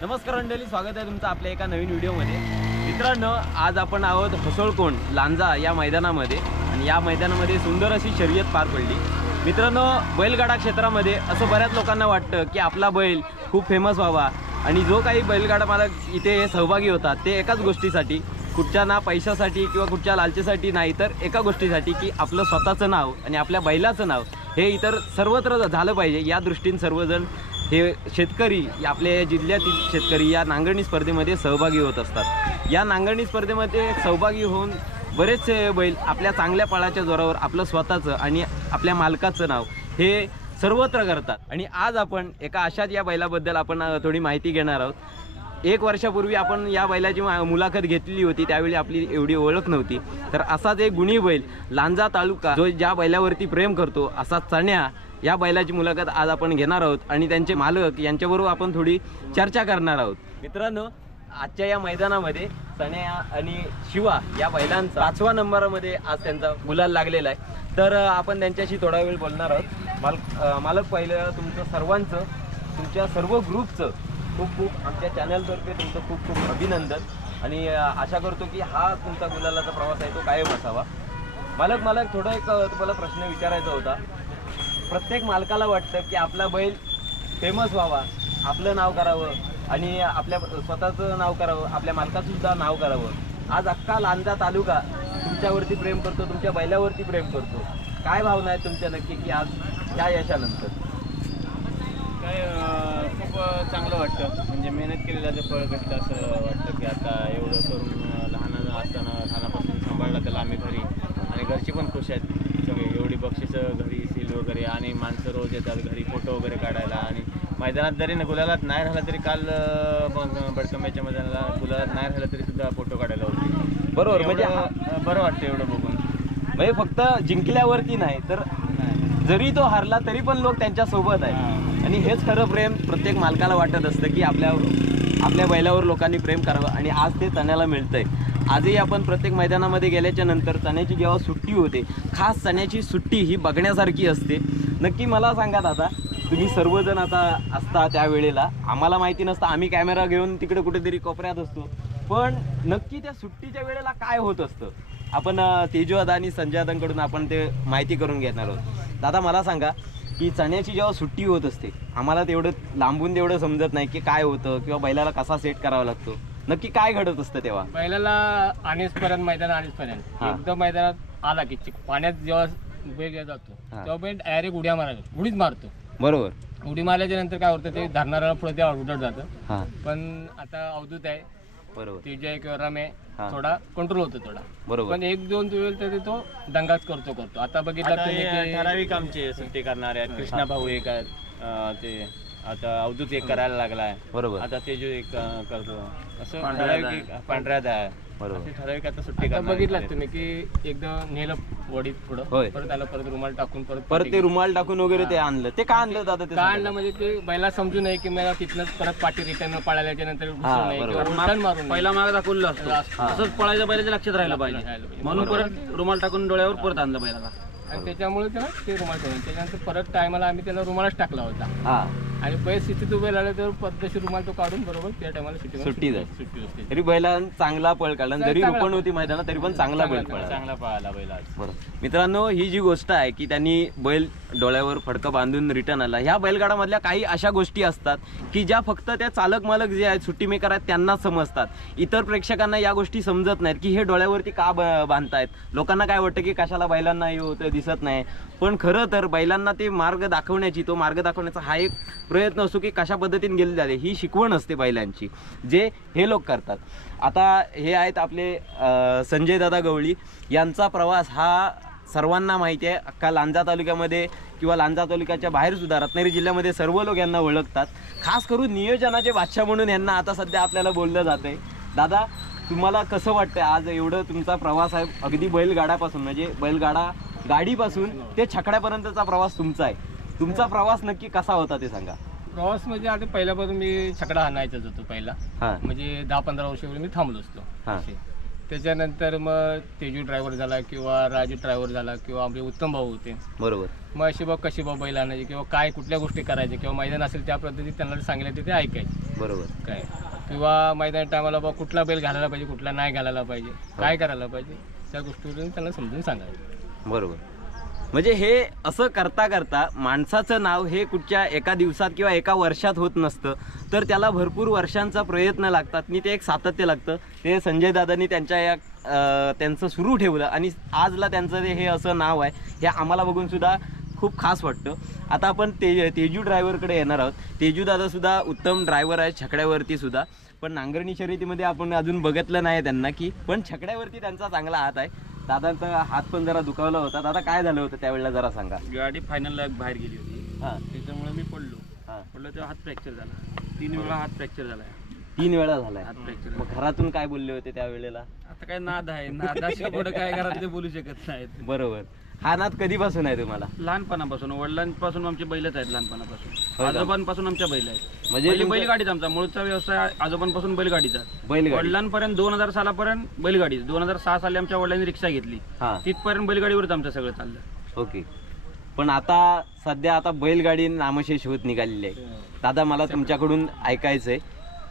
नमस्कार मंडळी स्वागत आहे तुमचं आपल्या एका नवीन व्हिडिओमध्ये. मित्रांनो आज आपण आहोत हसोळकोंड लांजा या मैदानामध्ये. आणि या मैदानामध्ये सुंदर अशी शर्यत पार पडली. मित्रांनो बैलगाडा क्षेत्रामध्ये असं बऱ्याच लोकांना वाटतं की आपला बैल खूप फेमस व्हावा. आणि जो काही बैलगाडा मालक इथे सहभागी होतात ते एकाच गोष्टीसाठी कुठच्या ना पैशासाठी किंवा कुठच्या लालचीसाठी नाही तर एका गोष्टीसाठी की आपलं स्वतःचं नाव आणि आपल्या बैलाचं नाव हे इतर सर्वत्र झालं पाहिजे. या दृष्टीने सर्वजण हे शेतकरी या आपल्या जिल्ह्यातील शेतकरी या नांगरणी स्पर्धेमध्ये सहभागी होत असतात. या नांगरणी स्पर्धेमध्ये सहभागी होऊन बरेचसे बैल आपल्या चांगल्या पळाच्या जोरावर आपलं स्वतःचं आणि आपल्या मालकाचं नाव हे सर्वत्र करतात. आणि आज आपण एका अशाच या बैलाबद्दल आपण थोडी माहिती घेणार आहोत. एक वर्षापूर्वी आपण या बैलाची मा- मुलाखत घेतलेली होती त्यावेळी आपली एवढी ओळख नव्हती. तर असाच एक गुणी बैल लांजा तालुका जो ज्या बैलावरती प्रेम करतो असा चण्या या बैलाची मुलाखत आज आपण घेणार आहोत आणि त्यांचे मालक यांच्याबरोबर आपण थोडी चर्चा करणार आहोत. मित्रांनो आजच्या या मैदानामध्ये चण्या आणि शिवा या बैलांचा पाचवा नंबरमध्ये आज त्यांचा गुलाल लागलेला आहे. तर आपण त्यांच्याशी थोडा वेळ बोलणार आहोत. मालक मालक पहिलं तुमचं सर्वांचं तुमच्या सर्व ग्रुपचं खूप खूप आमच्या चॅनलतर्फे तुमचं खूप खूप अभिनंदन. आणि आशा करतो की हा तुमचा गुलालाचा प्रवास आहे तो कायम असावा. मालक मला थोडा एक तुम्हाला प्रश्न विचारायचा होता. प्रत्येक मालकाला वाटतं की आपला बैल फेमस व्हावा आपलं नाव करावं आणि आपल्या स्वतःचं नाव करावं आपल्या मालकासुद्धा नाव करावं. आज अख्खा लांजा तालुका तुमच्यावरती प्रेम करतो तुमच्या बैलावरती प्रेम करतो. काय भावना आहे तुमच्या नक्की की आज या यशानंतर? काय खूप चांगलं वाटतं. म्हणजे मेहनत केलेलं फळ भेटलं असं वाटतं की आता एवढं करून लहान असताना लहानापासून सांभाळलं त्याला आम्ही घरी. आणि घरची पण खुश आहेत. सगळे एवढी बक्षिसं घरी सील वगैरे आणि माणसं रोज येतात घरी फोटो वगैरे काढायला. आणि मैदानात जरी न गुलालात नाही राहिला तरी काल बडकंब्याच्या मैदानाला गुलालात नाही राहिला तरी सुद्धा फोटो काढायला होते. बरोबर, म्हणजे बरं वाटतं एवढं बघून. म्हणजे फक्त जिंकल्यावरती नाही तर जरी तो हारला तरी पण लोक त्यांच्यासोबत आहेत आणि हेच खरं प्रेम प्रत्येक मालकाला वाटत असतं की आपल्यावर आपल्या बैलावर लोकांनी प्रेम करावं आणि आज ते चण्याला मिळतंय. आजही आपण प्रत्येक मैदानामध्ये गेल्याच्यानंतर चण्याची जेव्हा सुट्टी होते खास चण्याची सुट्टी ही बघण्यासारखी असते. नक्की मला सांगा दादा तुम्ही सर्वजण आता असता त्यावेळेला आम्हाला माहिती नसतं आम्ही कॅमेरा घेऊन तिकडे कुठेतरी कोपऱ्यात असतो. पण नक्की त्या सुट्टीच्या वेळेला काय होत असतं? आपण अ, तेजवादा आणि संजयादांकडून आपण ते माहिती करून घेणार आहोत. दादा मला सांगा की चण्याची जेव्हा सुट्टी होत असते आम्हाला तेवढं लांबून तेवढं समजत नाही की काय होतं किंवा बैलाला कसा सेट करावा लागतो. नक्की काय घडत असतं तेव्हा? बैलाला आणीसपर्यंत मैदान आणीसपर्यंत. हा. एकदा मैदानात आला की चिक- पाण्यात जेव्हा बैल गेला जातो हा. तेव्हा बैल डायरेक्ट उड्या मारायला उडीच मारतो. बरोबर. उडी मारल्याच्या नंतर काय होतं ते धरणाऱ्याला पुढे ते उडत जातं. हां. पण आता अवधूत आहे. बरोबर. तेजा किंवा रमे. थोडा कंट्रोल होतो थोडा बरोबर. पण एक दोन वेळ तरी तो दंगाच करतो करतो. आता बघितला हे ठराविक आमचे सुट्टी करणारे आहेत. कृष्णा भाऊ एक ते आता अवधूत एक करायला लागलाय. बरोबर. आता तेजू एक अं, करतो. असं पांढऱ्या ठराविक. एक- आहे बरोबर. अशी ठराविक आता सुट्टी आता करणार बघितलात आहेत. तुम्ही की एकदा नेलं वडीत होय. पुढं परत आलं परत रुमाल टाकून परत परत ते रुमाल टाकून वगैरे ते आणलं. ते का आणलं दादा ते का. आणलं म्हणजे ते बैला समजू नये की मला तिथनंच परत पाठी रिटर्न पळाल्याच्या नंतर घुसू नये बरोबर. किंवा उलटण मारून पहिला मागे दाखवलेला असतो. असंच पळायच्या बैलाच्या लक्षात राहिलं पाहिजे. म्हणून परत रुमाल टाकून डोळ्यावर परत आणलं बैलाला आणि त्याच्यामुळे त्याला ते रुमाल ठेवून त्याच्यानंतर परत टायमाला आम्ही त्याला रुमालच टाकला होता. हा. आणि पहिले स्थितीत उभे राहिले तर पद्धतशीर रुमाल तो काढून बरोबर त्या टायमाला सिटी सुट्टी झाली. सुट्टी असते. तरी बैलांना चांगला पळ काढला जरी रुपण. होती मैदानात तरी पण चांगला बैल पळाला. चांगला पळाला बैल आज. बरोबर मित्रांनो ही जी गोष्ट आहे की त्यांनी बैल डोळ्यावर फडकं बांधून रिटर्न आला ह्या बैलगाडामधल्या काही अशा गोष्टी असतात की ज्या फक्त त्या चालक मालक जे आहेत सुट्टी मेकर आहेत त्यांनाच समजतात. इतर प्रेक्षकांना या गोष्टी समजत नाहीत की हे डोळ्यावरती का ब- बांधतायत? लोकांना काय वाटतं की कशाला बैलांना हे होतं दिसत नाही? पण खरं तर बैलांना ते मार्ग दाखवण्याची तो मार्ग दाखवण्याचा हा एक प्रयत्न असतो की कशा पद्धतीने गेले जाते ही शिकवण असते बैलांची जे हे लोक करतात. आता हे आहेत आपले संजय दादा गवळी. यांचा प्रवास हा सर्वांना माहिती आहे. अख्खा लांजा तालुक्यामध्ये किंवा लांजा तालुक्याच्या बाहेर सुद्धा रत्नागिरी जिल्ह्यामध्ये सर्व लोक यांना ओळखतात. खास करून नियोजनाचे बादशाह म्हणून यांना आता सध्या आपल्याला बोललं जात आहे दादा तुम्हाला कसं वाटतं आज एवढं तुमचा प्रवास आहे? अगदी बैलगाड्यापासून म्हणजे बैलगाडा गाडीपासून ते छकड्यापर्यंतचा प्रवास तुमचा आहे. तुमचा प्रवास नक्की कसा होता ते सांगा. प्रवास म्हणजे आता पहिल्यापासून मी छकडा हाणायचाच होतो पहिला. हां. म्हणजे दहा पंधरा वर्षापूर्वी मी थांबलो असतो. हा. असे. त्याच्यानंतर मग तेजू ड्रायव्हर झाला किंवा राजू ड्रायव्हर झाला किंवा आपले उत्तम भाऊ होते. बरोबर. मग अशी बघ कशी बा बैल आणायची किंवा काय कुठल्या गोष्टी करायच्या किंवा मैदान असेल त्या पद्धतीत त्यांना सांगितलं ते ते ऐकायचे. बरोबर. काय? किंवा मैदान टायमाला बा कुठला बैल घालायला पाहिजे कुठला नाही घालायला पाहिजे काय करायला पाहिजे त्या गोष्टीवरून त्यांना समजून सांगायचं. बरोबर. म्हणजे हे असं करता करता माणसाचं नाव हे कुठच्या एका दिवसात किंवा एका वर्षात होत नसतं. तर त्याला भरपूर वर्षांचा प्रयत्न लागतात. आणि ते एक सातत्य लागतं. ते संजय दादांनी त्यांच्या या त्यांचं सुरू ठेवलं. आणि आजला त्यांचं ते हे असं नाव आहे हे आम्हाला बघून सुद्धा खूप खास वाटतं. आता आपण ते तेजू ड्रायव्हरकडे येणार आहोत. तेजू दादासुद्धा उत्तम ड्रायव्हर आहे छकड्यावरती सुद्धा. पण नांगरणी शर्यतीमध्ये आपण अजून बघितलं नाही त्यांना की पण छकड्यावरती त्यांचा चांगला हात आहे. दादांचा हात पण जरा दुखावला होता. दादा काय झालं होतं त्यावेळेला जरा सांगा. गाडी फायनलला बाहेर गेली होती. हां. त्याच्यामुळे मी पडलो. हां. पडलो तेव्हा हात फ्रॅक्चर झाला. तीन वेळा हात फ्रॅक्चर झाला. तीन वेळा झालाय. मग घरातून काय बोलले होते त्यावेळेला आता काय नाद आहे. नादाशिवाय पुढे काय घरातले बोलू शकत नाहीत. बरोबर. हा नाद कधीपासून आहे तुम्हाला? लहानपणापासून. वडिलांपासून आमचे बैलच आहेत लहानपणापासून. का? आजोबांपासून आमच्या बैल आहेत. म्हणजे म्हणजे बैलगाडीचा आमचा. मूळचा व्यवसाय आजोबांपासून बैलगाडीचा. बैलगाडी. वडिलांपर्यंत दोन हजार सालापर्यंत बैलगाडी. दोन हजार सहा साली आमच्या वडिलांनी रिक्षा घेतली. हा. तिथपर्यंत बैलगाडीवरच आमचं सगळं चाललं. ओके. पण आता सध्या आता बैलगाडी नामशेष होत निघालेली आहे. दादा मला तुमच्याकडून ऐकायचंय.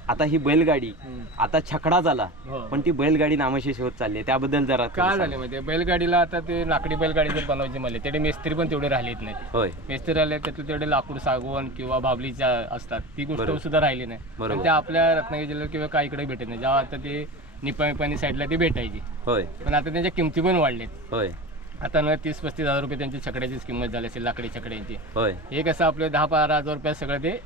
आता ही बैलगाडी आता छकडा झाला हो. पण ती बैलगाडी नामशेष होत चालली आहे. त्याबद्दल जरा काय. झाले माहिती बैलगाडीला आता ते लाकडी बैलगाडी जर बनवायची म्हणले तेवढे मिस्त्री पण तेवढे राहिलेत नाही होय. मिस्त्री आले त्यातले तेवढे लाकूड सागवण किंवा भाबलीच्या असतात ती गोष्ट. सुद्धा राहिली नाही. बरोबर. पण त्या आपल्या रत्नागिरी जिल्ह्यात किंवा काय इकडे भेटत नाही. जेव्हा आता ते निपाणी साईडला ती भेटायची. होय. पण आता त्यांच्या किमती पण वाढलेत. होय. आता न तीस पस्तीस हजार रुपये त्यांची छकड्याचीच किंमत झाली असेल लाकडी छकड्यांची. होय. हे कसं आपले दहा बारा हजार रुपयात सगळं ते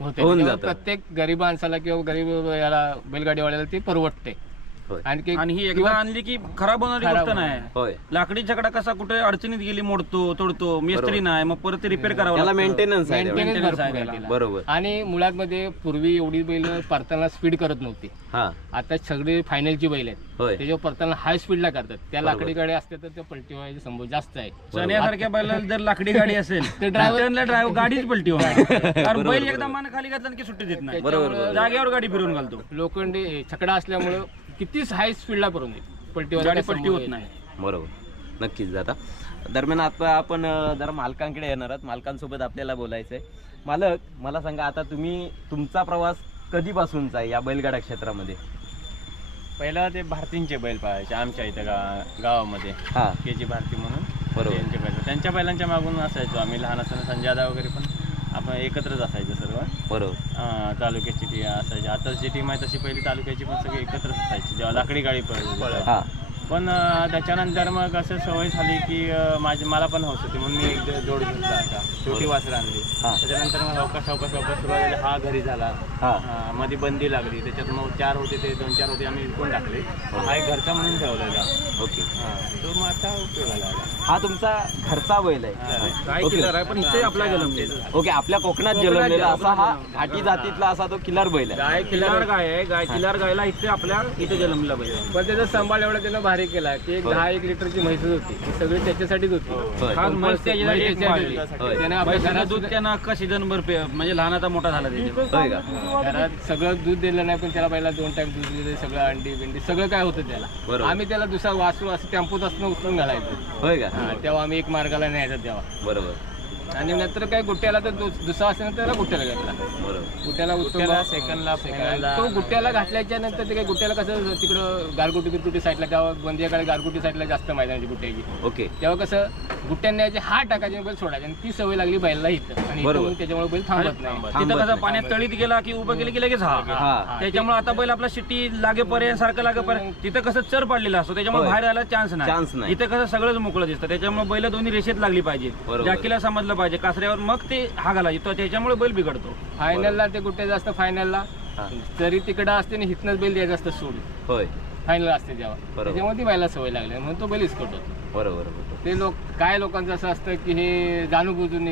होते होऊन त्यामुळे जातं. प्रत्येक गरीब माणसाला किंवा गरीब याला बैलगाडीवाल्याला ते परवडते होय. आणखी आणि ही एकदा किंवा- आणली की खराब होणारी खराब गोष्ट नाही. होय. लाकडी छकडा कसा कुठे अडचणीत गेली मोडतो तोडतो मिस्त्री नाही मग परत ते रिपेअर करावं त्याला लागतं. मेंटेनन्स आहे. भरपूर आहे त्याला. बरोबर. आणि मुळात मध्ये पूर्वी एवढी बैल परताना स्पीड करत नव्हती. हा. आता सगळे फायनलची बैल आहेत. होय. त्याच्यावर परताना हाय स्पीडला करतात. त्या बरोबर. लाकडी गाडी असते तर त्या पलटी व्हायची संभव जास्त आहे. सण्यासारख्या बैलाला जर लाकडी गाडी असेल तर तर driver- ड्रायव्हरला ड्रायव्हर गाडीच पलटी होणार. कारण बैल. एकदा मान खाली घातला की सुट्टी देत नाही. बरोबर, जागेवर गाडी फिरवून घालतो. लोखंडी छकडा असल्यामुळं कितीच हाय स्पीडला करून देईल पलटी गाडी पलटी होत नाही. बरोबर. नक्कीच दादा. दरम्यान आता आपण अं, जरा मालकांकडे येणार आहोत. मालकांसोबत आपल्याला बोलायचं आहे मालक मला सांगा आता तुम्ही तुमचा प्रवास कधीपासूनचा आहे या बैलगाडा क्षेत्रामध्ये? पहिला ते भारतींचे बैल पाहायचे आमच्या इथं गा गावामध्ये. हा. के जी भारती म्हणून. बरोबर. त्यांचे बैल. त्यांच्या बैलांच्या मागून असायचो आम्ही लहान असताना संजादा वगैरे पण. एकत्रच असायचो सर्व. बरोबर. अं, तालुक्याची टीम असायची. आता जी टीम आहे तशी पहिली तालुक्याची पण सगळी एकत्रच असायची. जेव्हा लाकडी गाडी पळत हा. पण त्याच्यानंतर मग असं सवय झाली की माझी मला पण हौस होती. म्हणून मी एक जोड घेतला आता छोटी वासर आणली. हा. त्याच्यानंतर मग अवकाश अवकाश अवकाश सुरुवात झाली. हा घरी झाला. हा. मध्ये बंदी लागली. त्याच्यात मग चार होते ते दोन चार होते आम्ही विकून टाकले. हा. एक घरचा म्हणून ठेवलेला ओके. हा. तो मग आता उपयोगाला आला. हा तुमचा घरचा बैल आहे. पण इथे आपला ओके आपल्या कोकणात जन्मलेला असा हा घाटी जातीतला असा तो किल्लार बैल आहे. गाय किल्लार गाय आहे. गाय किल्लार गायला इथे आपल्या इथे जन्मलेला पाहिजे पण त्याचा सांभाळ एवढा त्यानं भारी केला की एक. दहा एक लिटरची म्हैसच होती. ती सगळी त्याच्यासाठीच होती. होय. खास म्हैस त्याच्यासाठी एक म्हैस पाळली. त्याच्यासाठी. होय. त्याने आपल्या बैलाचं घरात दूध त्यानं अख्खा सीझनभर पे म्हणजे लहानाचा मोठा झाला त्याच्या होय का? घरात सगळं दूध दिलं नाही पण त्याला पहिला दोन टाइम दूध दिलं सगळं अंडी बिंडी सगळं काय होतं त्याला. बरोबर. आम्ही त्याला दुसरा वासरू असं टेम्पोत असणं उचलून घालायचो. होय का? हा, तेव्हा आम्ही एक मार्गाला न्यायचा तेव्हा. बरोबर. आणि नंतर काय गुट्ट्याला तर दुसरा असेल तर त्याला गुट्ट्याला घातला. बरोबर. गुट्ट्याला गुट्ट्याला, फायनलला. तो गुट्ट्याला घातल्याच्या नंतर ते काय गुट्ट्याला कसं तिकडं गारगुटी बिरगुटी साईडला तेव्हा बंदियाकडे गारगुटी साईडला जास्त मैदानाची गुट्ट्याची. ओके. तेव्हा कसं गुट्ट्याने याचे हात टाकायचे आणि बैल सोडायचे. आणि ती सवय लागली बैलला इथं. आणि इथं बरोबर. मग त्याच्यामुळे बैल थांबत नाही. थांबत तिथं कसं नाही. पाण्यात तळीत गेला की उभं गेलं की लगेच हा. हा. त्याच्यामुळे आता बैल आपला शिट्टी लागेपर्यंत सारखं लागेपर्यंत तिथं कसं चर पडलेला असतो त्याच्यामुळे होय. बाहेर यायला चान्स Chance नाही. नाही. इथं कसं सगळंच मोकळं दिसतं. त्याच्यामुळे बैल दोन्ही रेषेत लागली पाहिजे बरोबर. जाकीला समजलं पाहिजे. कासऱ्यावर मग ते हा घालायचे तो त्याच्यामुळे बैल बिघडतो. फायनलला ते गुट्टे असतं फायनलला हा. तरी तिकडं असते आणि हिथनंच बैल द्यायचं असतं सोडून. होय. फायनल असते तेव्हा. त्याच्यामुळे ती बैला सवय लागली. म्हणून तो बैल इस्कट होतो. बरोबर ते लोक काय लोकांचं असं असतं की हे जाणू बुजून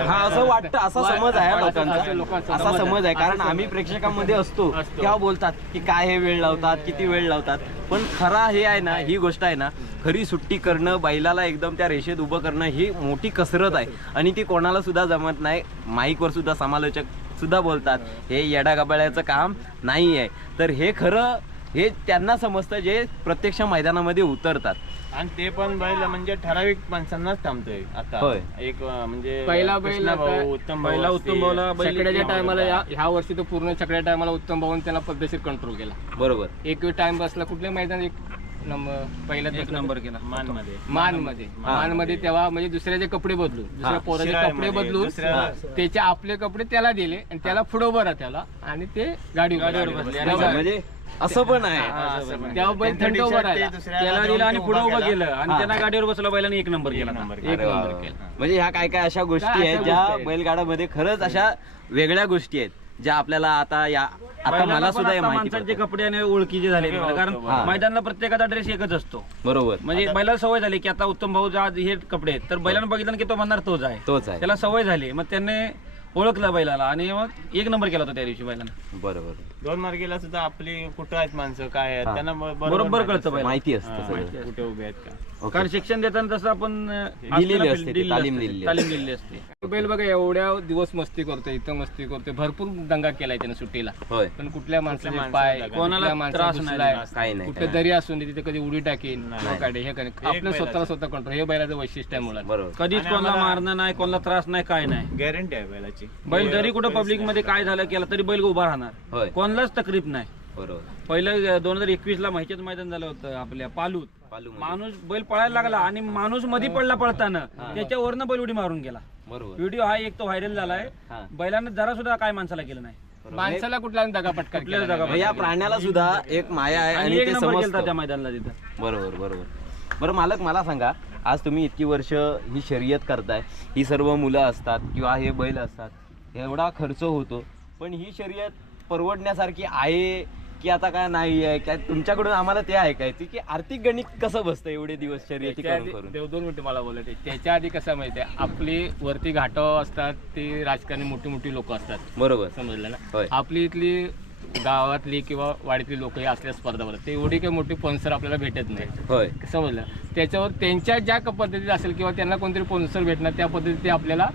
हा असं वाटतं असा समज आहे असं लोकांचा असा समज आहे. कारण आम्ही प्रेक्षकांमध्ये असतो. असतो. तेव्हा बोलतात की काय हे वेळ लावतात किती वेळ लावतात. पण खरा हे आहे ना ही गोष्ट आहे ना खरी सुट्टी करणं बैलाला एकदम त्या रेषेत उभं करणं ही मोठी कसरत आहे. आणि ती कोणाला सुद्धा जमत नाही माईकवर सुद्धा समालोचक सुद्धा बोलतात. हे येडा गबाळ्याचं काम नाही आहे तर हे खरं हे त्यांना समजतं जे प्रत्यक्ष मैदानामध्ये उतरतात. आणि ते पण बैल म्हणजे ठराविक माणसांनाच थांबतोय. आता होय. एक अं, म्हणजे पहिला बैल कृष्णा आता- भाऊ उत्तम भाऊ पहिला असतील. उत्तम भाऊला बैल टायमाला या ह्या वर्षी तर पूर्ण सगळ्या टायमाला उत्तम भाऊन त्यांना पद्धतशीर कंट्रोल केला. बरोबर. एक टाइम बसला कुठल्या मैदान एक नंबर पहिल्याच एक बसला नंबर केला. मानमध्ये मानमध्ये मानमध्ये तेव्हा म्हणजे दुसऱ्याचे कपडे बदलून दुसऱ्या पोराचे कपडे बदलून दुसऱ्या- त्याचे आपले कपडे त्याला दिले आणि त्याला पुढं बरा त्याला आणि ते गाडी गाडीवर बसले. आणि म्हणजे असं पण आहे हा, असं पण. तेव्हा बैल थंड उभा ते राहिला. दुसऱ्याला त्याला दिलं आणि तो पुढे उभं केला. केलं आणि हा. त्यांना गाडीवर बसला बैलाने एक नंबर केला नंबर एक नंबर. केला म्हणजे ह्या काय काय अशा गोष्टी काय आहेत अशा ज्या गोष्टी आहेत? बैलगाड्यामध्ये खरंच अशा वेगळ्या गोष्टी आहेत ज्या आपल्याला आता या आता बैलाला मला पण सुद्धा हे आता माहिती माणसांचे पडतं. कपडे आणि ओळखीचे झाले कारण बरोबर. मैदानाला प्रत्येकाचा ड्रेस एकच असतो बरोबर म्हणजे बैलाला सवय झाली की आता उत्तम भाऊ आज हे कपडे आहेत तर बैलानं बघितलं की तो म्हणणार तोच आहे तोच आहे त्याला सवय झाली मग त्याने ओळखलं बैलाला आणि मग एक नंबर केला होता त्या दिवशी बैलानं बरोबर दोन मार्गीला सुद्धा आपली कुठं आहेत माणसं काय आहेत हा. त्यांना बरोबर माहिती कळतं. बैल माहिती असतं सगळं कुठे उभे आहेत का. कारण शिक्षण देताना तसं आपण दिलेली असतं ती, दिलेली तालीम असते, दिलेली तालीम दिलेली असते. बैल बघा एवढ्या दिवस मस्ती करतोय इथं मस्ती करतोय भरपूर दंगा केलाय त्याने सुट्टीला. होय. पण कुठल्या माणसाचे माणसाला पाय कोणाला कुठल्या माणसाला त्रास नाही घुसलाय, दिला. काही नाही कुठे दरी असून तिथे कधी उडी. किंवा काढे हे करेन आपलं. स्वतःला स्वतः कंट्रोल हे बैलाचं वैशिष्ट्य आहे मुळात बरोबर. कधीच कोणाला मारणं नाही कोणाला त्रास नाही काय नाही. गॅरंटी आहे बैलाची. बैल जरी कुठं पब्लिकमध्ये काय झालं केलं तरी बैल उभा राहणार. होय. कोणालाच तकलीफ नाही. बरोबर. पहिलं दोन हजार एकवीस ला माहितीच मैदान झालं होतं आपल्या पालूत. पालू माणूस बैल पळायला लागला आणि माणूसमध्ये पडला पळताना त्याच्यावरनं बैल उडी मारून गेला. बरोबर. व्हिडिओ हा एक तो व्हायरल झालाय. हा. बैलानं जरा सुद्धा काय माणसाला केलं नाही. माणसाला कुठला दगा पटका दगा- या प्राण्याला सुद्धा एक माया आहे आणि ते नंबर केलता समजतं त्या मैदानाला तिथं. बरोबर बरोबर. बरं मालक मला सांगा आज तुम्ही इतकी वर्ष ही शर्यत करताय ही सर्व मुलं असतात किंवा हे बैल असतात एवढा खर्च होतो पण ही शर्यत परवडण्यासारखी आहे की आता काय नाही आहे काय तुमच्याकडून आम्हाला ते ऐकायचं की आर्थिक गणित कसं बसतं एवढे दिवस शर्यती त्याच्या करून आधी- करून? देव दोन मिनिटं मला बोलत त्याच्या आधी कसं माहिती आहे आपली वरती घाटावर असतात ते राजकारणी मोठी मोठी लोक असतात. बरोबर. समजलं ना? होय. आपली इथली गावातली किंवा वाडीतली लोक हे असल्या स्पर्धा भरतात ते एवढी काही मोठी स्पॉन्सर आपल्याला भेटत नाही. होय. समजलं? त्याच्यावर त्यांच्या ज्या क- पद्धतीत असेल किंवा त्यांना कोणतरी स्पॉन्सर भेटणार त्या पद्धतीत ते आपल्याला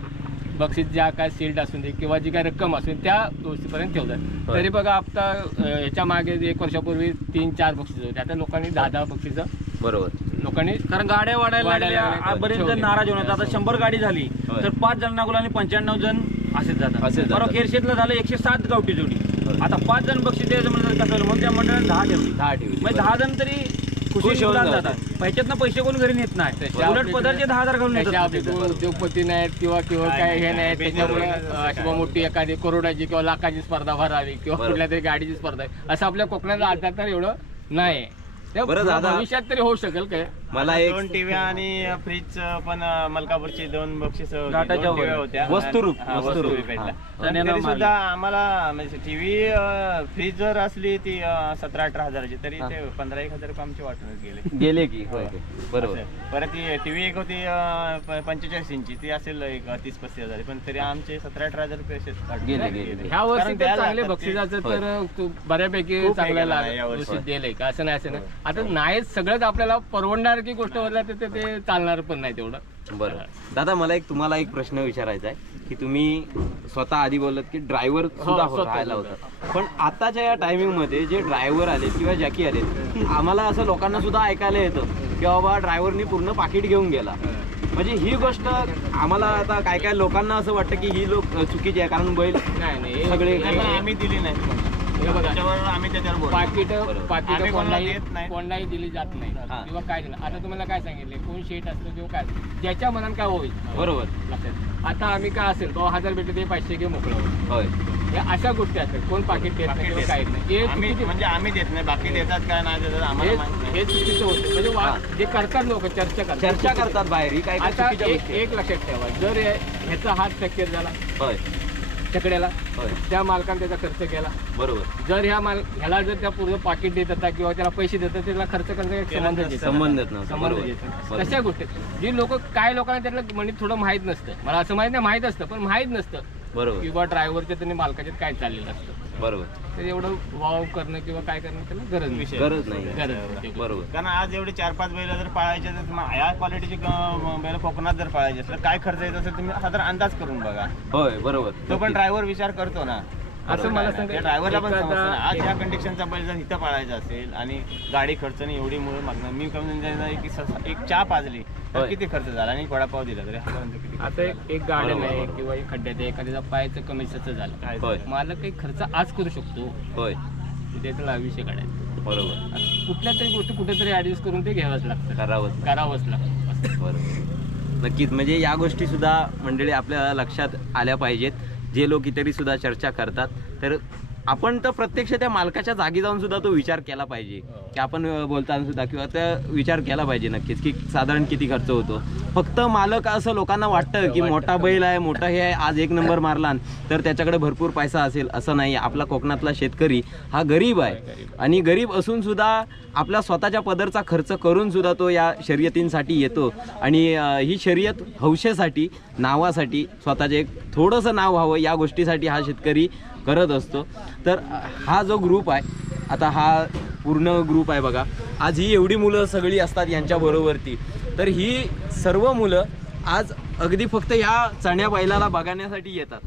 बक्षीस ज्या काय सील्ड असून दे किंवा जी काय रक्कम असेल त्या गोष्टीपर्यंत ठेवतात. तरी बघा आता ह्याच्या मागे एक वर्षापूर्वी तीन चार बक्षीस होते आता लोकांनी दहा दहा बक्षीस बरोबर लोकांनी कारण गाड्या वाढायला लागल्या. बरेच जण. नाराज होणार आता शंभर गाडी झाली. तर पाच जण नागोला आणि पंच्याण्णव जण असेच जातात. बरोबर केरशेतला झालं एकशे सात गावठी जोडी. आता पाच जण बक्षीस द्यायचं म्हणलं कसं? मग त्या मंडळाने दहा ठेवली दहा ठेवली म्हणजे दहा जण तरी खुश खुशी होऊन होऊन जातात. जातात पैशातनं पैसे कोण घरी नेत नाही त्याच्या उलट पदरचे दहा हजार घालून त्याच्या आपली. उद्योगपती नाहीत किंवा किंवा काय हे नाही, त्याच्यामुळे अं, किंवा मोठी एखादी करोडाची किंवा लाखाची स्पर्धा भरावी किंवा. कुठल्या तरी गाडीची स्पर्धा आहे असं आपल्या कोकणात आता तर एवढं नाही ते बरं दादा. भविष्यात तरी होऊ शकेल काय मला एक दोन टीव्ही आणि फ्रीज पण मलकापूरची दोन बक्षीस. होत्या वस्तुरूप, हा, वस्तुरूप. हा. पण तरी मारली. सुद्धा आम्हाला म्हणजे टीव्ही फ्रीज जर असली ती सतरा अठरा हजाराची तरी ते पंधरा एक हजार रुपये आमचे वाटूनच गेले गेले की होय होय. बरोबर असं. परत ती टीव्ही एक होती पंचेचाळीस इंची ती असेल एक तीस पस्तीस हजार पण तरी आमचे सतरा अठरा हजार रुपये असेच वाटून गेले, गेले. ह्या वर्षी कारण तर द्यायला चांगले लागतात ते. बक्षिसाचं. तर तू बऱ्यापैकी खूप हे चांगलं केलं नाही यावर्षी. बक्षीस दिलंय का असं नाही असं नाही आता नाही सगळंच आपल्याला परवडणार की गोष्ट वरला तर ते- ते चालणार पण नाही तेवढं. बरं. दादा मला एक तुम्हाला एक प्रश्न विचारायचा आहे की तुम्ही स्वतः आधी बोलत की ड्रायव्हर सुद्धा हो- स्वतः. राहायला होता. पण आताच्या या टायमिंगमध्ये जे ड्रायव्हर आले किंवा जॅकी आले आम्हाला असं लोकांना सुद्धा ऐकायला येतं की बाबा ड्रायव्हरनी पूर्ण पाकिट घेऊन गेला. म्हणजे ही गोष्ट आम्हाला आता काय काय लोकांना असं वाटतं की ही लोक चुकीची आहे कारण बैल नाही नाही. हे- सगळे- आम्ही दिली नाही. हे त्याच्यावर आम्ही त्याच्यावर बोलतो. पाकिट बरोबर. पाकिट आम्ही कोणाला कोणालाही देत नाही. कोणालाही दिली जात नाही. हा. किंवा काय नाही आता तुम्हाला काय सांगितले? कोण शेट असलं किंवा काय ज्याच्या मनात काय होईल? बरोबर. लक्षात आता आम्ही काय असेल? बाबा हजार भेटले ते पाचशे घे मोकळं होईल. होय. या अशा गोष्टी असतात. कोण पाकिट देत नाही किंवा काय नाही. हे आम्ही चुकीचे- म्हणजे आम्ही देत नाही. बाकी देतात काय नाही देतात आम्हाला हे माहीत नाही. हे चुकीचं होतं म्हणजे वा- हा. जे करतात लोक चर्चा करतात. चर्चा करतात बाहेर. ही काय काय आता चुकीच्या एक गोष्टी आहेत. एक लक्षात ठेवा. जर हे- ह्याचा हात फ्रॅक्चर झाला होय. चकड्याला होय. त्या मालकाने त्याचा खर्च केला. बरोबर. जर ह्या माल ह्याला जर त्या पूर्ण पाकिट देत होता किंवा त्याला पैसे देतात त्याला खर्च करण्याचा एक संबंध येतो. संबंधच नव्हता. संबंध बरोबर. येतो. बरोबर. तशा गोष्टी. जी लोक काय लोकांना त्यातलं म्हणजे थोडं माहीत नसतं. मला असं माहीत नाही माहीत असतं पण माहीत नसतं. बरोबर. किंवा ड्रायव्हरच्या आणि मालकाच्यात काय चाललेलं असतं. बरोबर. तर एवढं वाव करणं किंवा काय करणं त्याला गरज नाही. गरज नाही. गरज नाही. बरोबर. कारण आज एवढे चार पाच बैल जर पाळायचे तर मग या क्वालिटीचे बैल कोकणात जर पाळायचे असेल काय खर्च येत असेल तुम्ही साधारण अंदाज करून बघा. होय बरोबर. तो पण ड्रायव्हर विचार करतो ना. असं मला सांगा ड्रायव्हरला पण ना. आज ह्या कंडिशनचा बैल जर इथं पाळायचा असेल आणि गाडी खर्चने एवढी मुळे मागणार मी कमी जाणार की एक चहा पाजली तर होय. किती खर्च झाला? आणि एक वडापाव दिला तरी किती खर्च आता एक एक गार्डन बरोबर, आहे बरोबर. किंवा एक खड्ड्यात आहे एखाद्याचा पायाचं कमिशनचं झालं. काय होय. झालं? मला काही खर्च आज करू शकतो. होय. त्याचा विषय काढायचा. बरोबर. कुठल्या तरी गोष्टी कुठेतरी ऍडजस्ट करून ते घ्यावंच लागतं. करावंच करावंच लागतं. बरोबर. नक्कीच. म्हणजे या गोष्टी सुद्धा मंडळी आपल्या लक्षात आल्या पाहिजेत. जे लोक इतरीसुद्धा चर्चा करतात तर आपण तर प्रत्यक्ष त्या मालकाच्या जागी जाऊन सुद्धा तो विचार केला पाहिजे. हो. की आपण बोलताना सुद्धा किंवा त्या विचार केला पाहिजे नक्कीच की साधारण किती खर्च होतो. फक्त मालक असं लोकांना वाटतं की मोठा बैल आहे मोठा हे आहे आज एक नंबर मारला तर त्याच्याकडे भरपूर पैसा असेल असं नाही. आपला कोकणातला शेतकरी हा गरीब आहे. आणि गरीब असून सुद्धा आपल्या स्वतःच्या पदरचा खर्च करून सुद्धा तो या शर्यतींसाठी येतो. आणि ही शर्यत हौशेसाठी नावासाठी स्वतःचे एक थोडंसं नाव व्हावं या गोष्टीसाठी हा शेतकरी करत असतो. तर हा जो ग्रुप आहे आता हा पूर्ण ग्रुप आहे बघा. आज ही एवढी मुलं सगळी असतात यांच्याबरोबरती तर ही सर्व मुलं आज अगदी फक्त ह्या चण्या बैलाला बघण्यासाठी येतात.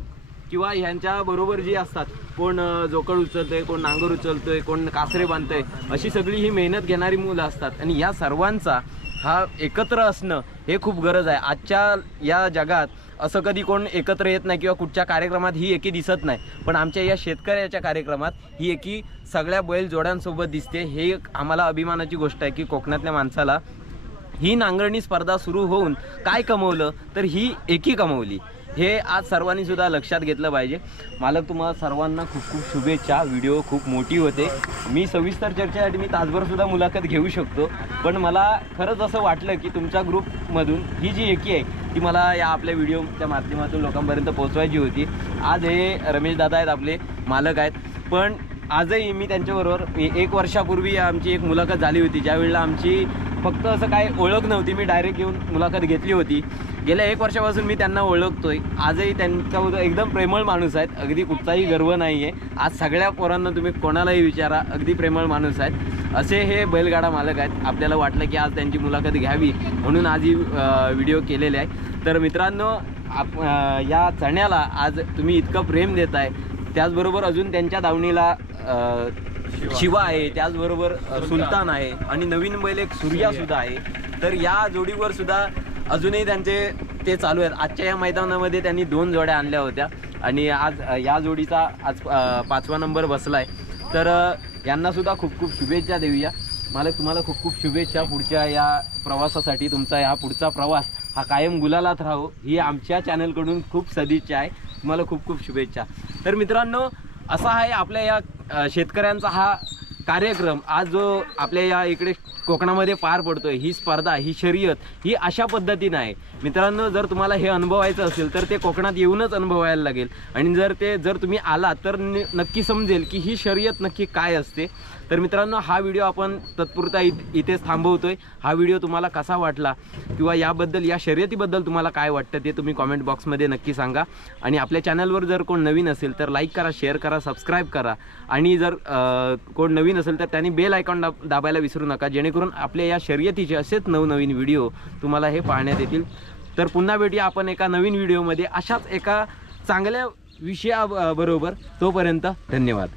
किंवा ह्यांच्याबरोबर जी असतात कोण जोकड उचलतोय कोण नांगर उचलतोय कोण कासरे बांधतोय अशी सगळी ही मेहनत घेणारी मुलं असतात. आणि या सर्वांचा हा एकत्र असणं हे खूप गरज आहे. आजच्या या जगात असं कधी कोण एकत्र येत नाही किंवा कुठच्या कार्यक्रमात ही एकी दिसत नाही. पण आमच्या या शेतकऱ्याच्या कार्यक्रमात ही एकी सगळ्या बैल जोड्यांसोबत दिसते. हे एक आम्हाला अभिमानाची गोष्ट आहे की कोकणातल्या माणसाला ही नांगरणी स्पर्धा सुरू होऊन काय कमवलं? तर ही एकी कमवली. हे आज सर्वांनी सुद्धा लक्षात घेतलं पाहिजे. मालक तुम्हाला सर्वांना खूप खूप शुभेच्छा. व्हिडिओ खूप मोठी होते. मी सविस्तर चर्चेसाठी मी तासभर सुद्धा मुलाखत घेऊ शकतो. पण मला खरंच असं वाटलं की तुमच्या ग्रुपमधून ही जी एकी आहे ती मला या आपल्या व्हिडिओच्या माध्यमातून लोकांपर्यंत पोहोचवायची होती. आज हे रमेश दादा आहेत आपले मालक आहेत. पण आजही मी त्यांच्याबरोबर एक वर्षापूर्वी आमची एक मुलाखत झाली होती. ज्यावेळेला आमची फक्त असं काय ओळख नव्हती मी डायरेक्ट येऊन मुलाखत घेतली होती. गेल्या एक वर्षापासून मी त्यांना ओळखतोय. आजही त्यांच्याबद्दल एकदम प्रेमळ माणूस आहेत. अगदी कुठचाही गर्व नाही आहे आज सगळ्या पोरांना तुम्ही कोणालाही विचारा अगदी प्रेमळ माणूस आहेत. असे हे बैलगाडा मालक आहेत. आपल्याला वाटलं की आज त्यांची मुलाखत घ्यावी म्हणून आज ही व्हिडिओ केलेले आहे. तर मित्रांनो आप या चण्याला आज तुम्ही इतकं प्रेम देत आहे त्याचबरोबर अजून त्यांच्या दावणीला शिवा आहे. त्याचबरोबर सुलतान आहे. आणि नवीन बैल एक सूर्या सुद्धा आहे. तर या जोडीवर सुद्धा अजूनही त्यांचे ते चालू आहेत. आजच्या या मैदानामध्ये त्यांनी दोन जोड्या आणल्या होत्या. आणि आज या जोडीचा आज पाचवा नंबर बसला आहे तर यांनासुद्धा खूप खूप शुभेच्छा देऊया. मला तुम्हाला खूप खूप शुभेच्छा पुढच्या या प्रवासासाठी. तुमचा या पुढचा प्रवास हा कायम गुलालात राहो. ही आमच्या चॅनलकडून खूप सदिच्छा आहे. तुम्हाला खूप खूप शुभेच्छा. तर मित्रांनो असा आहे आपल्या या शेतकऱ्यांचा हा कार्यक्रम आज जो आपल्या या इकडे कोकणामध्ये पार पडतोय ही स्पर्धा ही शर्यत ही अशा पद्धतीनं आहे. मित्रांनो जर तुम्हाला हे अनुभवायचं असेल तर ते कोकणात येऊनच अनुभवायला लागेल. आणि जर ते जर तुम्ही आलात तर नक्की समजेल की ही शर्यत नक्की काय असते. तर मित्रांनो हा व्हिडिओ आपण तत्पुरता इत इथेच थांबवतोय. हा व्हिडिओ तुम्हाला कसा वाटला किंवा याबद्दल या शर्यतीबद्दल तुम्हाला काय वाटतं ते तुम्ही कॉमेंट बॉक्समध्ये नक्की सांगा. आणि आपल्या चॅनलवर जर कोण नवीन असेल तर लाईक करा शेअर करा सबस्क्राईब करा. आणि जर कोण नवीन नवीन असेल तर त्यांनी बेल आयकॉन दाब दाबायला विसरू नका. जेणेकरून आपल्या या शर्यतीचे असेच नवनवीन व्हिडिओ तुम्हाला हे पाहण्यात येतील. तर पुन्हा भेटूया आपण एका नवीन व्हिडिओमध्ये अशाच एका चांगल्या विषयाबरोबर. तोपर्यंत धन्यवाद.